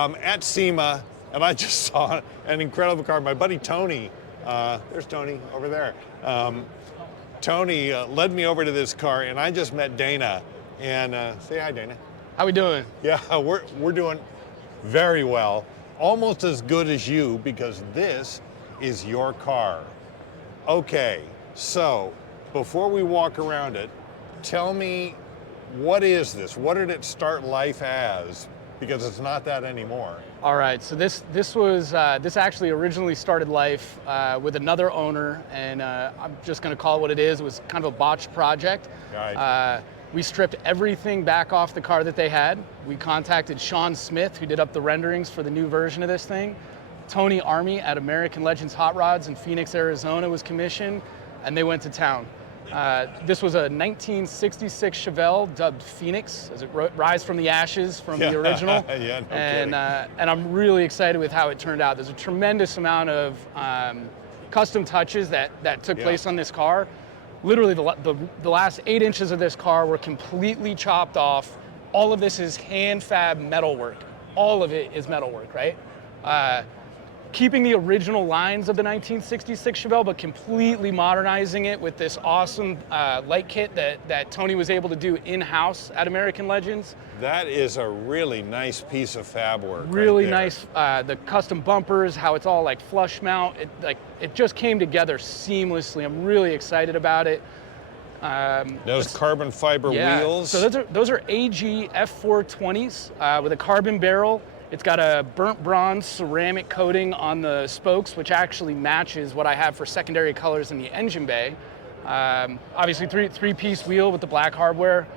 I'm at SEMA, and I just saw an incredible car. My buddy Tony, there's Tony over there. Tony led me over to this car, and I just met Dana. And say hi, Dana. How we doing? Yeah, we're doing very well. Almost as good as you, because this is your car. Okay, so before we walk around it, tell me, what is this? What did it start life as? Because it's not that anymore. All right, so this actually originally started life with another owner, and I'm just going to call it what it is. It was kind of a botched project. Right. We stripped everything back off the car that they had. We contacted Sean Smith, who did up the renderings for the new version of this thing. Tony Army at American Legends Hot Rods in Phoenix, Arizona was commissioned, and they went to town. This was a 1966 Chevelle dubbed Phoenix, as it rise from the ashes from the original. Yeah, no and kidding. and I'm really excited with how it turned out. There's a tremendous amount of custom touches that took place on this car. Literally, the last 8 inches of this car were completely chopped off. All of this is hand fab metalwork. All of it is metalwork, right? Keeping the original lines of the 1966 Chevelle, but completely modernizing it with this awesome light kit that Tony was able to do in-house at American Legends. That is a really nice piece of fab work. Really right nice. The custom bumpers, how it's all like flush mount. It just came together seamlessly. I'm really excited about it. Those carbon fiber wheels. So those are AG F420s with a carbon barrel. It's got a burnt bronze ceramic coating on the spokes, which actually matches what I have for secondary colors in the engine bay. Obviously, three-piece wheel with the black hardware.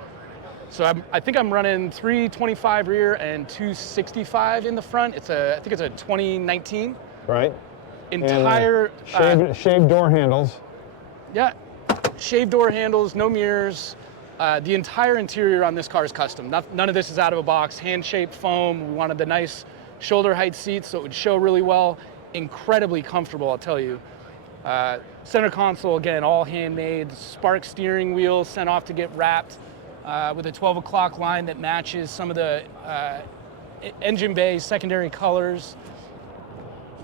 So I think I'm running 325 rear and 265 in the front. I think it's a 2019. Right. Entire shaved door handles. Yeah, shaved door handles, no mirrors. The entire interior on this car is custom. None of this is out of a box. Hand-shaped foam. We wanted the nice shoulder height seats so it would show really well. Incredibly comfortable, I'll tell you. Center console, again, all handmade. Spark steering wheel sent off to get wrapped with a 12 o'clock line that matches some of the engine bay secondary colors.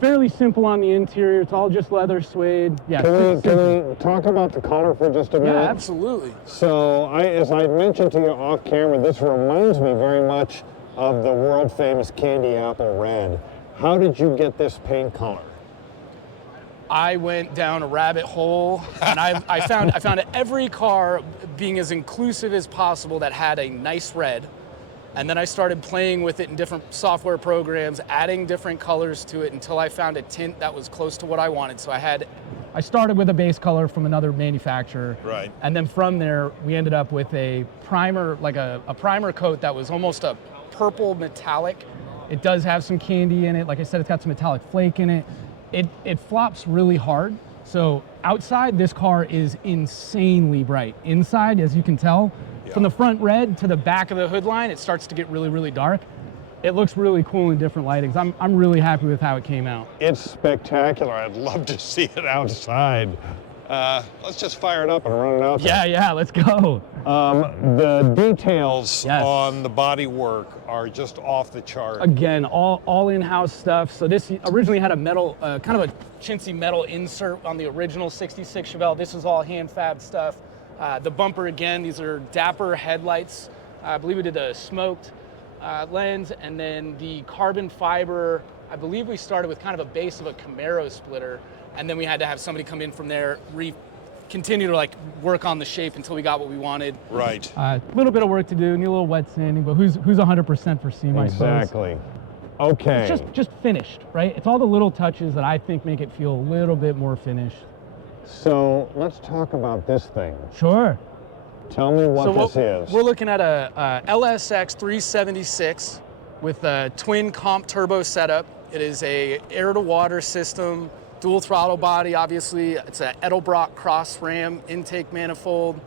Fairly simple on the interior. It's all just leather suede. Yeah. Can we talk about the color for just a minute? Yeah, absolutely. So, as I mentioned to you off camera, this reminds me very much of the world famous candy apple red. How did you get this paint color? I went down a rabbit hole, and I found every car being as inclusive as possible that had a nice red. And then I started playing with it in different software programs, adding different colors to it until I found a tint that was close to what I wanted. So I started with a base color from another manufacturer. Right. And then from there, we ended up with a primer, like a primer coat that was almost a purple metallic. It does have some candy in it. Like I said, it's got some metallic flake in it. It flops really hard. So outside, this car is insanely bright. Inside, as you can tell, from the front red to the back of the hood line, it starts to get really, really dark. It looks really cool in different lightings. I'm really happy with how it came out. It's spectacular. I'd love to see it outside. Let's just fire it up and run it out there. Yeah, let's go. The details on the body work are just off the chart. Again, all in-house stuff. So this originally had a metal, kind of a chintzy metal insert on the original 66 Chevelle. This is all hand-fab stuff. The bumper, again, these are Dapper headlights. I believe we did a smoked lens, and then the carbon fiber, I believe we started with kind of a base of a Camaro splitter, and then we had to have somebody come in from there, continue to like work on the shape until we got what we wanted. Right. A little bit of work to do, need a little wet sanding, but who's 100% for SEMA, Exactly. Okay. It's just finished, right? It's all the little touches that I think make it feel a little bit more finished. So let's talk about this thing. Sure. Tell me what this is. We're looking at a LSX 376 with a twin comp turbo setup. It is a air-to-water system, dual throttle body, obviously. It's an Edelbrock cross ram intake manifold.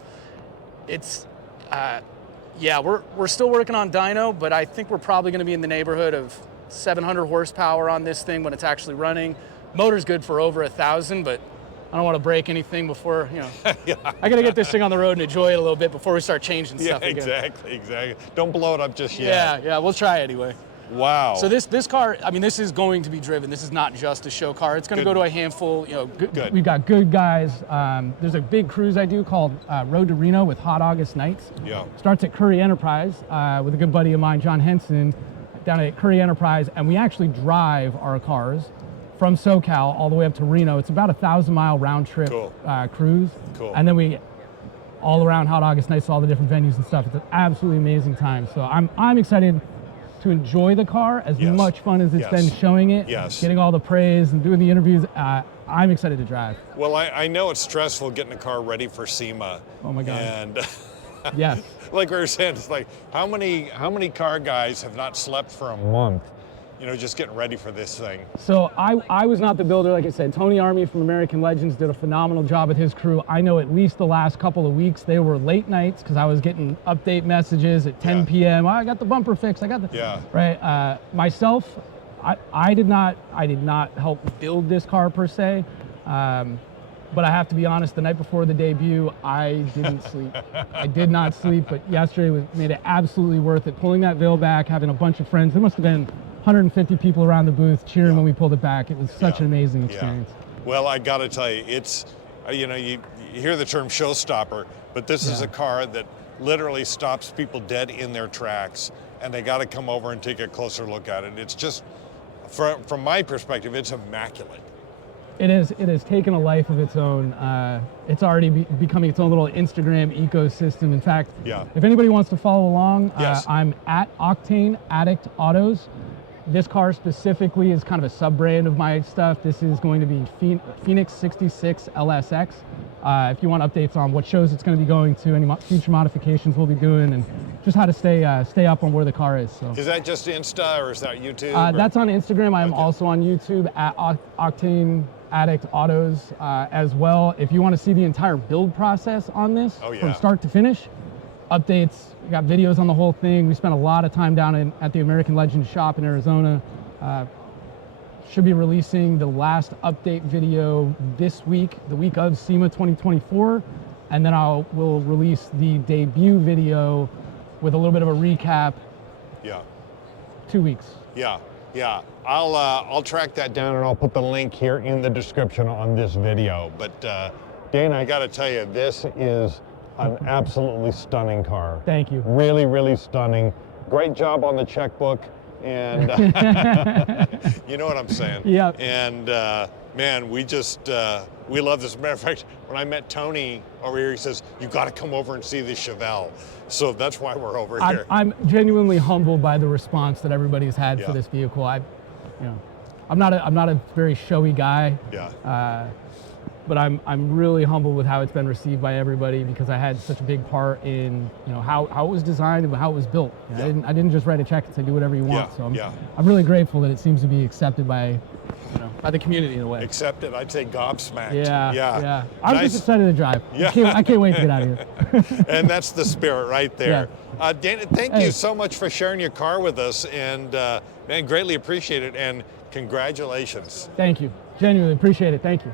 It's, we're still working on dyno, but I think we're probably going to be in the neighborhood of 700 horsepower on this thing when it's actually running. Motor's good for over 1,000, but I don't want to break anything before, I got to get this thing on the road and enjoy it a little bit before we start changing stuff again. Exactly. Don't blow it up just yet. Yeah, we'll try anyway. Wow. So this car, I mean, this is going to be driven. This is not just a show car. It's going to go to a handful. You know, Good. We've got good guys. There's a big cruise I do called Road to Reno with Hot August Nights. Yeah. Starts at Curry Enterprise with a good buddy of mine, John Henson, down at Curry Enterprise, and we actually drive our cars from SoCal all the way up to Reno. It's about a 1,000-mile round trip cruise. Cool. And then we all around Hot August Nights, all the different venues and stuff. It's an absolutely amazing time. So I'm excited to enjoy the car as much fun as it's been showing it, getting all the praise and doing the interviews. I'm excited to drive. Well, I know it's stressful getting a car ready for SEMA. Oh my God. And yes. like we were saying, it's like how many car guys have not slept for a month, you know, just getting ready for this thing? So I was not the builder, like I said. Tony Army from American Legends did a phenomenal job with his crew. I know at least the last couple of weeks they were late nights because I was getting update messages at 10 p.m. I got the bumper fixed. I got the right. Myself, I did not help build this car per se. But I have to be honest, the night before the debut, I didn't sleep. I did not sleep, but yesterday made it absolutely worth it. Pulling that veil back, having a bunch of friends. There must have been 150 people around the booth cheering when we pulled it back. It was such an amazing experience. Well, I got to tell you, it's, you know, you hear the term showstopper, but this is a car that literally stops people dead in their tracks, and they got to come over and take a closer look at it. It's just, from my perspective, it's immaculate. It has taken a life of its own. It's already becoming its own little Instagram ecosystem. In fact, if anybody wants to follow along, I'm at Octane Addict Autos. This car specifically is kind of a sub-brand of my stuff. This is going to be Phoenix 66 LSX. If you want updates on what shows it's going to be going to, any future modifications we'll be doing, and just how to stay up on where the car is. So. Is that just Insta or is that YouTube? That's on Instagram. I'm also on YouTube at Octane Addict Autos as well. If you want to see the entire build process on this from start to finish, updates, we got videos on the whole thing. We spent a lot of time down at the American Legends shop in Arizona. Should be releasing the last update video this week, the week of SEMA 2024, and then we'll release the debut video with a little bit of a recap. 2 weeks. I'll track that down and I'll put the link here in the description on this video. But Dana, I got to tell you, this is an absolutely stunning car. Thank you. Really, really stunning. Great job on the checkbook. And you know what I'm saying? Yeah. And man, we love this. As a matter of fact, when I met Tony over here, he says, you got to come over and see the Chevelle. So that's why we're over here. I'm genuinely humbled by the response that everybody's had for this vehicle. I'm not a very showy guy. But I'm really humbled with how it's been received by everybody, because I had such a big part in how it was designed and how it was built. I didn't just write a check and say do whatever you want. So I'm really grateful that it seems to be accepted by the community in a way. Accepted, I'd say gobsmacked. Yeah. I'm just excited to drive. I can't wait to get out of here. And that's the spirit right there. Dana, thank you so much for sharing your car with us, and man, greatly appreciate it, and congratulations. Thank you. Genuinely appreciate it. Thank you.